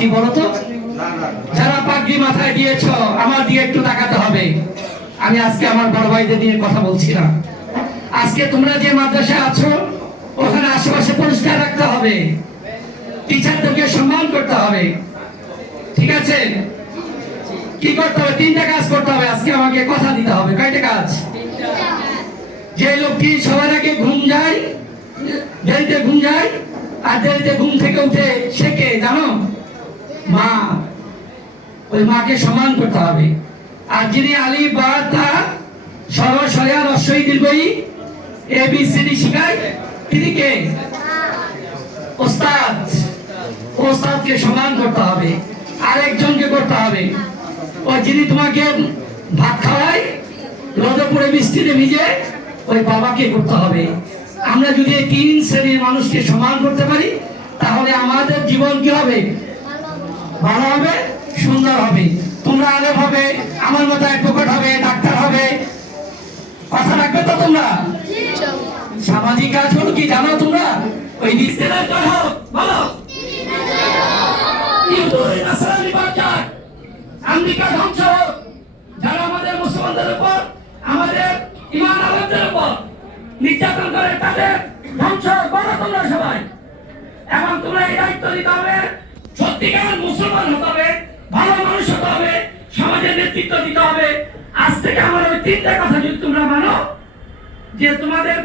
কি বলো তো? যারা পাগড়ি মাথায় দিয়েছ আমার দিকে একটু তাকাতে হবে। আমি আজকে আমার বড় ভাইদের নিয়ে কথা বলছি না। আজকে তোমরা যে মাদ্রাসায় আছো ওখানে আশেপাশে পরিষ্কার রাখতে হবে, টিচারদেরকে সম্মান করতে হবে, ঠিক আছে? কি করতে হবে? 3টা কাজ করতে হবে। আজকে আমাকে কথা দিতে হবে। কয়টা কাজ? যে লোকটি সবার আগে ঘুম যায়, দেরিতে ঘুম যায় আর দেরিতে ঘুম থেকে উঠে শেখে, জানো? মা। ওই মাকে সম্মান করতে হবে। আর যিনি আলিফ বা তা সর সয়া রস্বই দীর্ঘই ABCD শিখায় তিনি কে? ওস্তাদ। ওস্তাদকে সম্মান করতে হবে। আরেকজনকে করতে হবে, ওই যিনি তোমাকে ভাত খাওয়ায় রোদে পুড়ে বৃষ্টিতে ভিজে, ওই বাবাকে করতে হবে। আমরা যদি এই 3 শ্রেণীর মানুষকে সম্মান করতে পারি তাহলে আমাদের জীবন কি হবে? ভালো হবে, সুন্দর হবে। তোমরা আলেম হবে, আমার মতো অ্যাডভোকেট হবে, ডাক্তার হবে, কথা রাখবে তো তোমরা? সামাজিক কাজগুলো কি জানো তোমরা? ওই বিস্তারিত কথা বলো। আমেরিকা ধ্বংস, যারা আমাদের মুসলমানদের উপর, আমাদের ইমান আলেমদের উপর নির্যাতন করে তাদের ধ্বংস করো তোমরা সবাই। এবং তোমরা এই দায়িত্ব নিতে হবে, সত্যিকার মুসলমান হতে হবে, ভালো মানুষ হতে হবে, সমাজের নেতৃত্ব দিতে হবে। আজ থেকে আমার ওই 3টা কথা যদি তোমরা মানো, যে তোমাদের